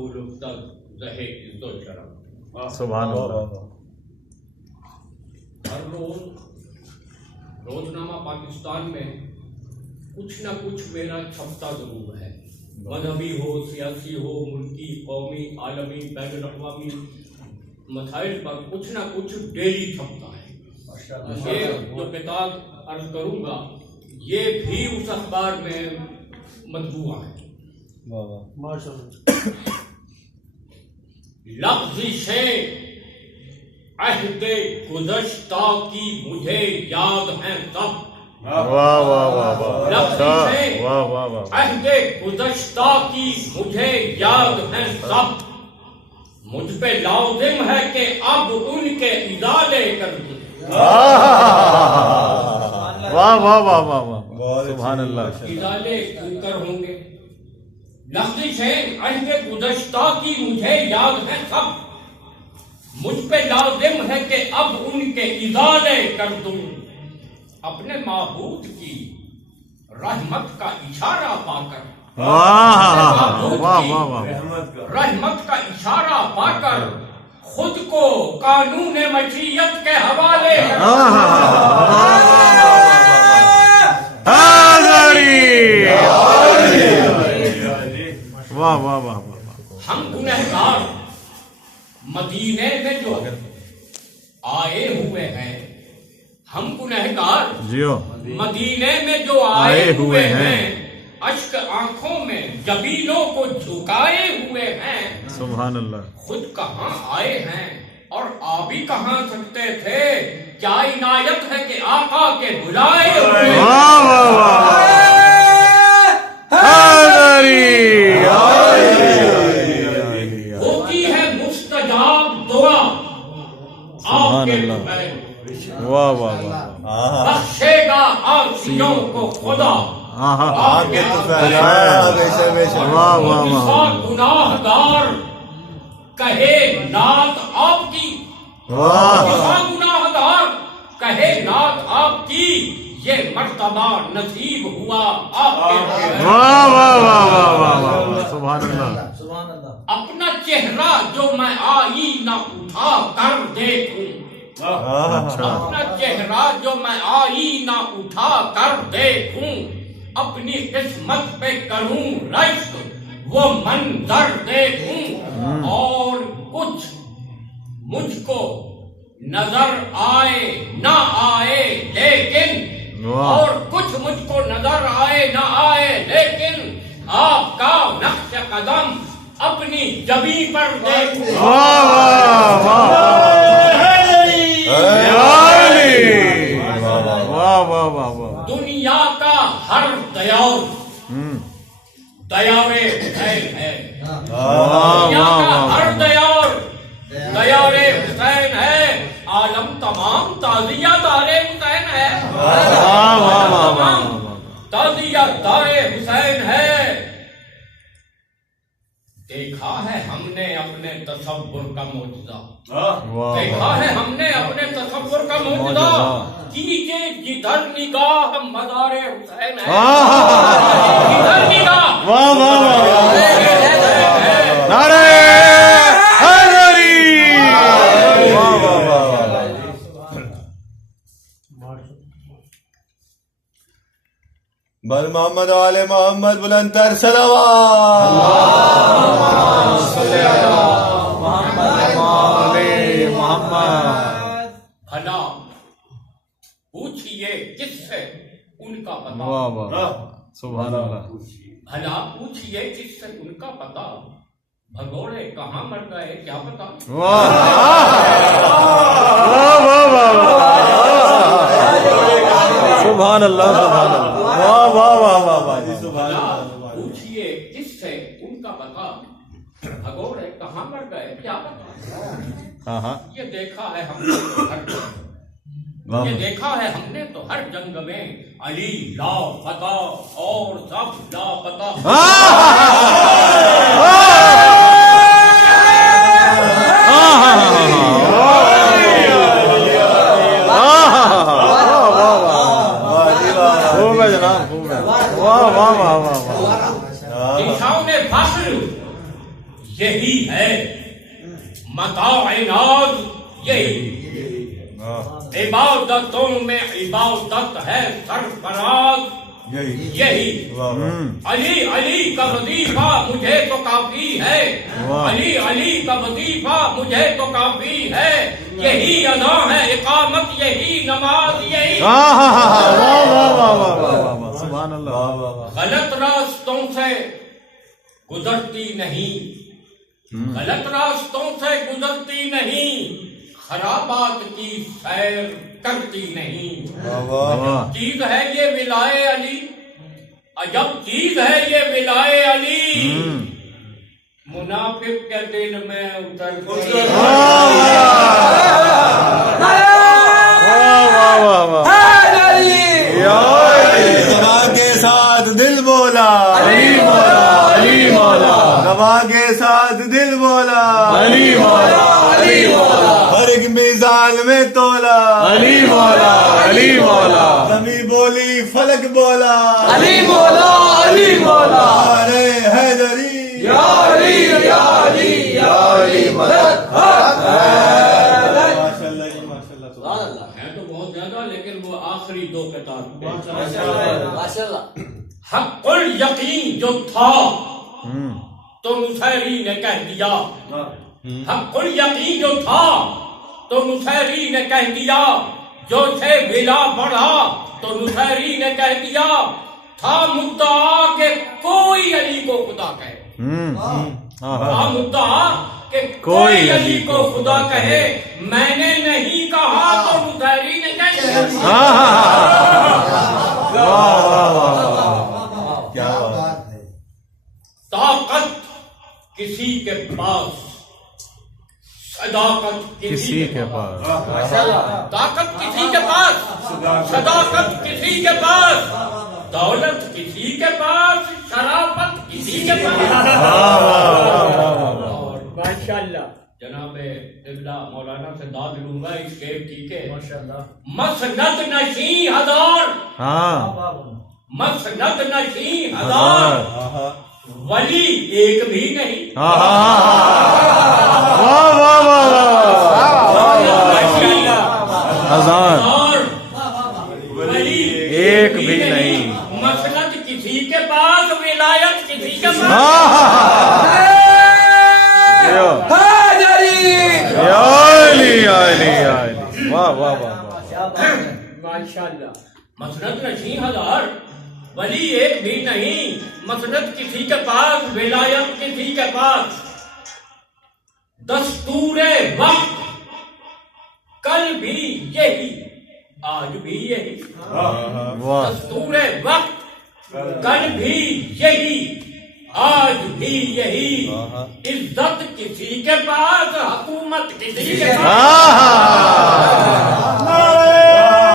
مقبول افتد رہے عزت و شرم. سبحان اللہ. ہر روز روزنامہ پاکستان میں کچھ نہ کچھ میرا چھپتا ضرور ہے. مذہبی ہو، سیاسی ہو، ملکی، قومی، عالمی، بین الاقوامی مسائل پر کچھ نہ کچھ ڈیلی چھپتا ہے. یہ جو کتاب عرض کروں گا یہ بھی اس اخبار میں مطبوع ہے. لفظ عہد گزشتہ کی مجھے یاد ہیں سب. واہ واہ واہ واہ. لفظ واہ واہ واہ. عہد گزشتہ کی مجھے یاد ہیں سب. مجھ پہ لازم ہے کہ اب ان کے ازالے کر دوں. واہ واہ واہ واہ واہ. سبحان اللہ. ازالے کر ہوں گے. لفظ ہے عہد گزشتہ کی مجھے یاد ہے سب. مجھ پہ لازم ہے کہ اب ان کے ازالے کر دوں. اپنے معبود کی رحمت کا اشارہ پا کر رحمت کا اشارہ پا کر خود کو قانون مشیت کے حوالے واہ واہ واہ. ہم گنہگار مدینے میں جو آئے ہوئے ہیں، ہم گنہگار مدینے میں جو آئے ہوئے ہیں، اشک آنکھوں میں جبینوں کو جھکائے ہوئے ہیں. سبحان اللہ. خود کہاں آئے ہیں اور آ بھی کہاں سکتے تھے. کیا عنایت ہے کہ آقا کے بلائے ہوئے. ہوتی ہے مستجاب دعا آپ کے بغیر. واہ واہ واہ. بخشے گا عاصیوں کو خدا آپ کے گناہ گار کہے نعت آپ کی. گناہ گار کہے نعت آپ کی. یہ مرتبہ نصیب ہوا آپ کے. واہ واہ واہ واہ واہ. سبحان اللہ. اپنا چہرہ جو میں آئینہ اٹھا کر دیکھوں. اپنا چہرہ جو میں آئینہ اٹھا کر دیکھوں. اپنی قسمت پہ کروں رشک وہ منظر دیکھوں. اور کچھ مجھ کو نظر آئے نہ آئے لیکن اور کچھ مجھ کو نظر آئے نہ آئے لیکن آپ کا نقش قدم اپنی جبیں پر دیکھوں. دنیا کا ہر دیور دیور حسین ہے. دنیا کا ہر دیور دیور حسین ہے. عالم تمام تعزیہ دار حسین ہے. تعزیہ دار حسین ہے. دیکھا ہے ہم نے اپنے تصور کا معجزہ. دیکھا ہے ہم نے اپنے تصور کا معجزہ. کیجئے جدھر نگاہ مزار حسین ہے. جدھر نگاہ بل محمد والے محمد بلند تر صلوات. بھلا پوچھئے کس سے ان کا پتا. سبحان اللہ. بھلا پوچھئے کس سے ان کا پتا. بھگوڑے کہاں مر گئے کیا پتا. سبحان اللہ. سبحان اللہ. واہ واہ واہ واہ واہ. پوچھئے کس سے ان کا پتا. بھگوڑے کہاں مر گئے کیا پتا. یہ دیکھا ہے ہم نے تو ہر یہ دیکھا ہے ہم نے تو ہر جنگ میں علی لاپتہ اور سب لاپتہ. یہی ہے متاع ناز، یہی عبادتوں میں عبادت ہے سرفراز، یہی علی علی کا وظیفہ مجھے تو کافی ہے، علی علی کا وظیفہ مجھے تو کافی ہے، یہی اذا ہے اقامت، یہی نماز، یہی سبحان اللہ. غلط راستوں سے گزرتی نہیں، غلط راستوں سے گزرتی نہیں، خرابات کی سیر کرتی نہیں. چیز ہے یہ ولائے علی، عجب چیز ہے یہ ولائے علی، منافق کے دل میں اترتی. دبا کے ساتھ دل بولا علی مولا، علی مولا، دبا کے ساتھ دل بولا علی مولا، علی مولا، ہر ایک میزان میں تولا علی مولا، علی مولا، زمین بولی فلک بولا علی مولا، علی مولا، ارے حیدری یا علی، یا علی، یا علی مدد. ماشاء اللہ جی، ماشاء اللہ. ہے تو بہت زیادہ، لیکن وہ آخری دو کتاب ماشاءاللہ. حق الیقین جو تھا تو نصیری نے کہہ دیا، حق الیقین جو تھا تو نصیری نے کہہ دیا، جو سے بلا بڑھا تو نصیری نے کہہ دیا، تھا مدعا کہ کوئی علی کو خدا کہے، تھا مدعا کہ کوئی علی کو خدا کہے، میں نے نہیں کہا تو نصیری نے کہہ دیا. کیا بات ہے. طاقت کسی کے پاس، صداقت کسی کے پاس، طاقت کسی کے پاس، صداقت کسی کے پاس، دولت کسی کے پاس، شرافت کسی کے پاس. ماشاءاللہ. جناب قبلہ مولانا سے داد لوں گا اس کے ٹھیک ہے. ماشاءاللہ. مسند نشیں ہزار، مسند نشیں ہزار، ولی ایک بھی نہیں. ہزار ولی ایک بھی نہیں. مسند کسی کے پاس، ولایت کسی کے پاس. واہ واہ واہ. ماشاءاللہ. مسند نشیں ہزار، ولی ایک بھی نہیں، مسند کسی کے پاس، ولایت کسی کے پاس. دستور وقت کل بھی یہی، آج بھی یہی. دستور وقت کل بھی یہی، آج بھی یہی. عزت کسی کے پاس، حکومت کسی کے پاس.